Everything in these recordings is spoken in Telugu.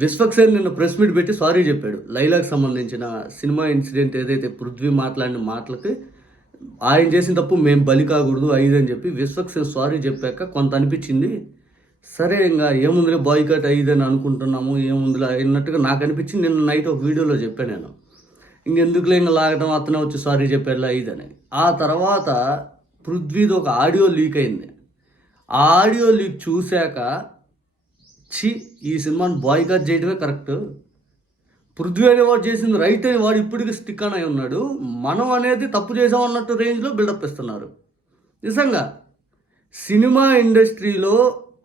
విశ్వక్సేన్ నిన్న ప్రెస్ మీట్ పెట్టి సారీ చెప్పాడు. లైలాకి సంబంధించిన సినిమా ఇన్సిడెంట్ ఏదైతే పృథ్వీ మాట్లాడిన మాటలకి ఆయన చేసిన తప్పు మేము బలి కాకూడదు ఐదు అని చెప్పి విశ్వక్సేన్ సారీ చెప్పాక కొంత అనిపించింది. సరే ఇంకా ఏముందిలే బాయ్కట్ ఐదు అని అనుకుంటున్నాము ఏముందిలే అన్నట్టుగా నాకు అనిపించింది. నిన్న నైట్ ఒక వీడియోలో చెప్పాను నేను. ఇంకెందుకులే ఇంకా లాగటం అతనే వచ్చి సారీ చెప్పాడు ఐదు అని ఆ తర్వాత పృథ్వీది ఒక ఆడియో లీక్ అయింది. ఆ ఆడియో లీక్ చూశాక ఛీ ఈ సినిమాని బాయ్గా చేయడమే కరెక్ట్. పృథ్వీ అనేవాడు చేసింది రైట్ అని వాడు ఇప్పటికీ స్టిక్ అని అయి ఉన్నాడు. మనం అనేది తప్పు చేసామన్నట్టు రేంజ్లో బిల్డప్ ఇస్తున్నారు. నిజంగా సినిమా ఇండస్ట్రీలో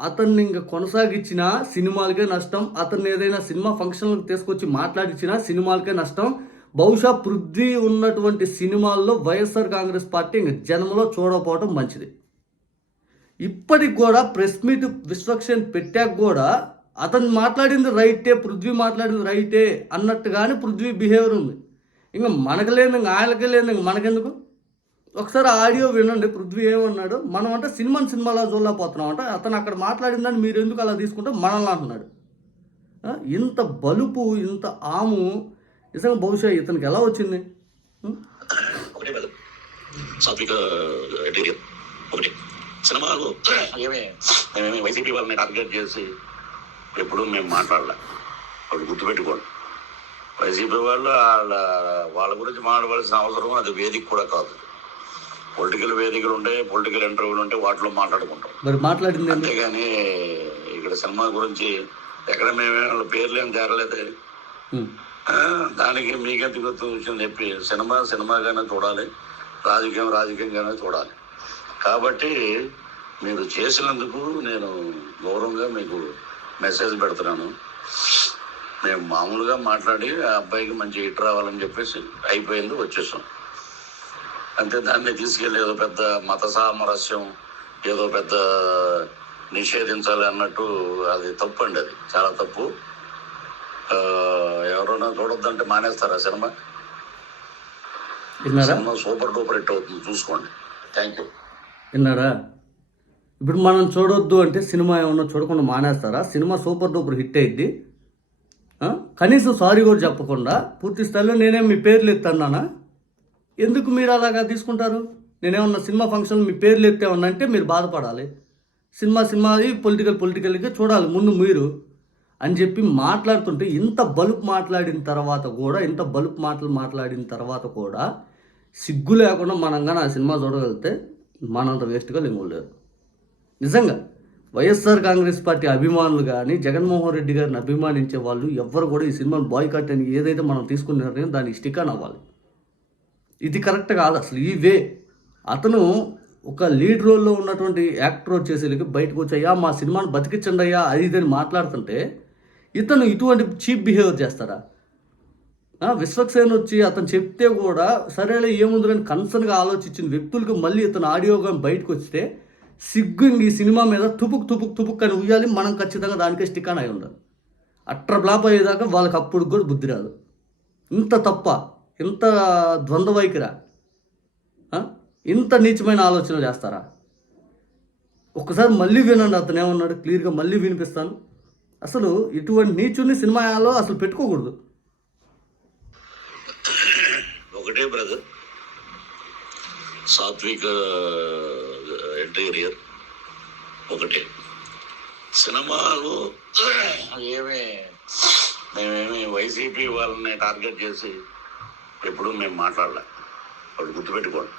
అతన్ని ఇంకా కొనసాగించిన సినిమాలకే నష్టం అతన్ని ఏదైనా సినిమా ఫంక్షన్లకు తీసుకొచ్చి మాట్లాడించినా సినిమాలకే నష్టం. బహుశా పృథ్వీ ఉన్నటువంటి సినిమాల్లో వైఎస్ఆర్ కాంగ్రెస్ పార్టీ ఇంక జన్మలో చూడకపోవడం మంచిది. ఇప్పటికి కూడా ప్రెస్ మీట్ విశ్వక్సేన్ పెట్టాక కూడా అతను మాట్లాడింది రైటే పృథ్వీ మాట్లాడింది రైటే అన్నట్టుగానే పృథ్వీ బిహేవియర్ ఉంది. ఇంకా మనకు లేదు ఇంకా ఆయనకి లేదు ఇంకా మనకెందుకు? ఒకసారి ఆడియో వినండి పృథ్వీ ఏమన్నాడు? మనం అంటే సినిమాని సినిమాలో చూడలేకపోతున్నాం అంటే అతను అక్కడ మాట్లాడిందని మీరు ఎందుకు అలా తీసుకుంటే మనల్ని అంటున్నాడు. ఇంత బలుపు ఇంత ఆము నిజంగా బహుశా ఇతనికి ఎలా వచ్చింది? సాత్విక ఒకటి. సినిమాలు. ఏమే? మేమేమి వైసీపీ వాళ్ళని టార్గెట్ చేసి ఎప్పుడు మేము మాట్లాడలే. వాళ్ళు గుర్తుపెట్టుకోండి. వైసీపీ వాళ్ళు వాళ్ళ వాళ్ళ గురించి మాట్లాడవలసిన అవసరం అది వేదిక కూడా కాదు. పొలిటికల్ వేదికలు ఉంటాయి పొలిటికల్ ఇంటర్వ్యూలు ఉంటాయి వాటిలో మాట్లాడుకుంటాం. మరి మాట్లాడింది? అంతేగాని ఇక్కడ సినిమా గురించి ఎక్కడ మేమే వాళ్ళ పేర్లు ఏం చేరలేదు దానికి మీకెంత గుర్తు? విషయం చెప్పి సినిమా సినిమాగానే చూడాలి. రాజకీయం రాజకీయంగానే చూడాలి. కాబట్టి మీరు చేసినందుకు నేను గౌరవంగా మీకు మెసేజ్ పెడుతున్నాను. మేము మామూలుగా మాట్లాడి ఆ అబ్బాయికి మంచి హిట్ రావాలని చెప్పేసి అయిపోయింది వచ్చేసాం. అంతే దాన్ని తీసుకెళ్ళి ఏదో పెద్ద మత సామరస్యం ఏదో పెద్ద నిషేధించాలి అన్నట్టు అది తప్పు అండి అది. చాలా తప్పు. ఎవరైనా చూడొద్దంటే మానేస్తారా cinema? Cinema super duper hit అవుతుంది చూసుకోండి. Thank you. విన్నారా? ఇప్పుడు మనం చూడొద్దు అంటే సినిమా ఏమన్నా చూడకుండా మానేస్తారా? సినిమా సూపర్ డూపర్ హిట్ అయింది కనీసం సారీ కూడా చెప్పకుండా పూర్తి స్థాయిలో నేనే మీ పేర్లు ఎత్తన్నానా ఎందుకు మీరు అలాగా తీసుకుంటారు? నేనేమన్నా సినిమా ఫంక్షన్ మీ పేర్లు ఎత్తేమన్నా అంటే మీరు బాధపడాలి. సినిమా సినిమాది పొలిటికల్ పొలిటికల్గా చూడాలి. ముందు మీరు అని చెప్పి మాట్లాడుతుంటే ఇంత బలుపు మాట్లాడిన తర్వాత కూడా ఇంత బలుపు మాటలు మాట్లాడిన తర్వాత కూడా సిగ్గు లేకుండా మనం కానీ ఆ సినిమా చూడగలిగితే మనంత వేస్ట్గా లేరు నిజంగా వైఎస్ఆర్ కాంగ్రెస్ పార్టీ అభిమానులు కానీ జగన్మోహన్ రెడ్డి గారిని అభిమానించే వాళ్ళు ఎవ్వరు కూడా ఈ సినిమాను బాయ్కాట్ అని ఏదైతే మనం తీసుకున్న నిర్ణయం దానికి స్టిక్ అవ్వాలి. ఇది కరెక్ట్ కాదు అసలు ఈ వే. అతను ఒక లీడ్ రోల్లో ఉన్నటువంటి యాక్టర్ వచ్చేసరికి బయటకు వచ్చి అయ్యా మా సినిమాను బతికించండి అయ్యా అది ఇది అని మాట్లాడుతుంటే ఇతను ఇటువంటి చీప్ బిహేవియర్ చేస్తారా? విశ్వక్సేన్ వచ్చి అతను చెప్తే కూడా సరేలే ఏముందని కన్సర్న్గా ఆలోచించిన వ్యక్తులకు మళ్ళీ ఇతను ఆడియోగా బయటకు వస్తే సిగ్గు ఈ సినిమా మీద తుపుక్ తుపుక్ తుపుక్ అని ఉయ్యాలి మనం ఖచ్చితంగా దానికే స్టికాన్ అయి ఉండాలి. అట్ర బ్లాప్ అయ్యేదాకా వాళ్ళకి అప్పుడు కూడా బుద్ధి రాదు. ఇంత తప్ప ఇంత ద్వంద్వ వైఖరా ఇంత నీచమైన ఆలోచన చేస్తారా? ఒక్కసారి మళ్ళీ వినండి అతను ఏమన్నాడు? క్లియర్గా మళ్ళీ వినిపిస్తాను. అసలు ఇటువంటి నీచుని సినిమాలో అసలు పెట్టుకోకూడదు. ఒకటే బ్రదర్ సాత్విక ఇంటీరియర్ ఒకటే. సినిమాలు ఏమే మేమేమి వైసీపీ వాళ్ళని టార్గెట్ చేసి ఎప్పుడూ మేము మాట్లాడలే. వాళ్ళు గుర్తుపెట్టుకోండి.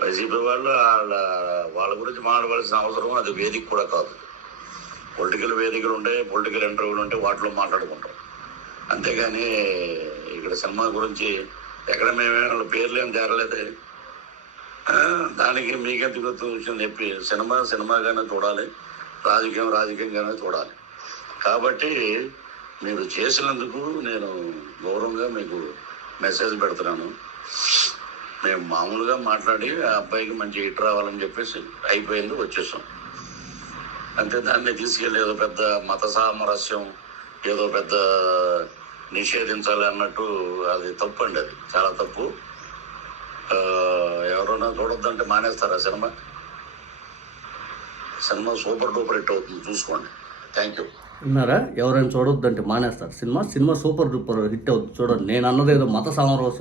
వైసీపీ వాళ్ళు వాళ్ళ వాళ్ళ గురించి మాట్లాడవలసిన అవసరం అది వేదిక కూడా కాదు. పొలిటికల్ వేదికలు ఉంటాయి పొలిటికల్ ఇంటర్వ్యూలు ఉంటాయి వాటిలో మాట్లాడుకుంటాం. అంతేగాని ఇక్కడ సినిమా గురించి ఎక్కడ మేమే వాళ్ళ పేర్లు ఏం చేరలేదు దానికి మీకెంత గుర్తు విషయం చెప్పి సినిమా సినిమాగానే చూడాలి రాజకీయం రాజకీయంగానే చూడాలి. కాబట్టి మీరు చేసినందుకు నేను గౌరవంగా మీకు మెసేజ్ పెడుతున్నాను. మేము మామూలుగా మాట్లాడి ఆ అబ్బాయికి మంచి హిట్ రావాలని చెప్పేసి అయిపోయింది వచ్చేసాం. అంతే దాన్ని తీసుకెళ్ళి ఏదో పెద్ద మత సామరస్యం ఏదో పెద్ద నిషేధించాలి అన్నట్టు అది తప్పు అండి అది. చాలా తప్పు. ఎవరైనా చూడొద్దంటే మానేస్తారా cinema? Cinema super duper hit అవుతుంది చూసుకోండి. Thank you. విన్నారా ఎవరైనా చూడొద్దంటే మానేస్తారు cinema. Cinema super duper hit అవుతుంది చూడండి. నేను అన్నది ఏదో మత సామరోస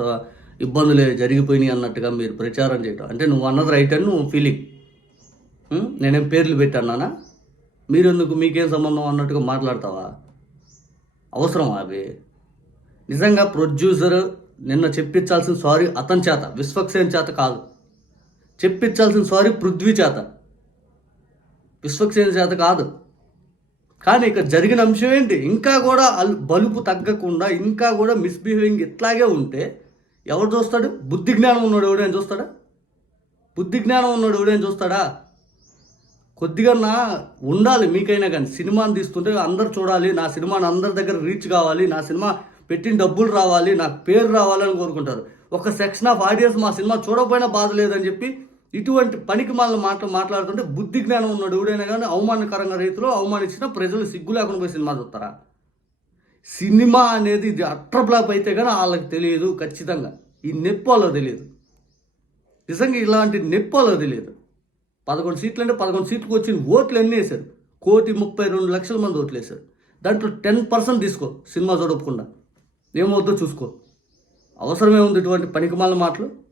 ఇబ్బందులు జరిగిపోయినాయి అన్నట్టుగా మీరు ప్రచారం చేయటం. అంటే నువ్వు అన్నది రైట్ అని నువ్వు ఫీలింగ్ నేనేం పేర్లు పెట్టానా మీరెందుకు? మీకేం సంబంధం అన్నట్టుగా మాట్లాడతావా? అవసరమా అవి? నిజంగా ప్రొడ్యూసర్ నిన్న చెప్పించాల్సిన సారీ అతని చేత విశ్వక్సేన్ చేత కాదు. చెప్పించాల్సిన సారీ పృథ్వీ చేత. విశ్వక్సేన్ చేత కాదు. కానీ ఇక జరిగిన అంశం ఏంటి? ఇంకా కూడా అల్ బలుపు తగ్గకుండా ఇంకా కూడా మిస్బిహేవింగ్ ఇట్లాగే ఉంటే ఎవరు చూస్తాడు? బుద్ధి జ్ఞానం ఉన్నాడు ఎవడైనా చూస్తాడా? బుద్ధి జ్ఞానం ఉన్నాడు ఎవడైనా చూస్తాడా? కొద్దిగా నా ఉండాలి మీకైనా కానీ. సినిమాని తీస్తుంటే అందరు చూడాలి నా సినిమాని అందరి దగ్గర రీచ్ కావాలి నా సినిమా పెట్టిన డబ్బులు రావాలి నాకు పేరు రావాలని కోరుకుంటారు. ఒక సెక్షన్ ఆఫ్ ఆడియన్స్ మా సినిమా చూడకపోయినా బాధ లేదని చెప్పి ఇటువంటి పనికి మాల మాట మాట్లాడుతుంటే బుద్ధి జ్ఞానం ఉన్నాడు ఎవడైనా కానీ అవమానకరంగా రైతులు అవమానించిన ప్రజలు సిగ్గు లేకుండా పోయి సినిమా చూస్తారా? సినిమా అనేది ఇది అట్రబ్లాప్ అయితే కానీ వాళ్ళకి తెలియదు ఖచ్చితంగా. ఈ నొప్పి వాళ్ళకి తెలియదు. నిజంగా ఇలాంటి నొప్పి వాళ్ళకి తెలియదు. పదకొండు సీట్లు అంటే పదకొండు సీట్లకు వచ్చిన ఓట్లు ఎన్ని వేశారు? కోటి ముప్పై రెండు లక్షల మంది ఓట్లు వేశారు. దాంట్లో టెన్ పర్సెంట్ తీసుకో సినిమా చూడకుండా. ఏమవుద్దో చూసుకో. అవసరమే ఉంది ఇటువంటి పనికిమాల మాటలు.